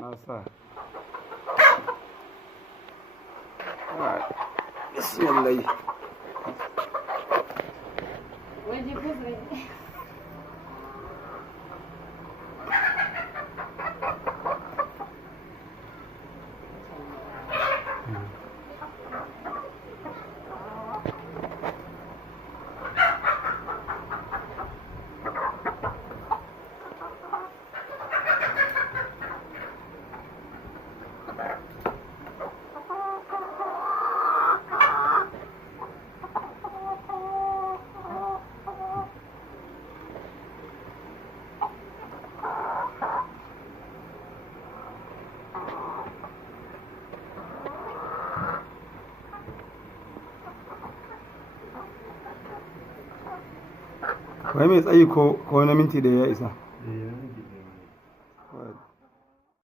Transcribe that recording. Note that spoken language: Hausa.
na sa. Bismillah. Waje kusa. Wai mai tsayi ko na minti da ya isa?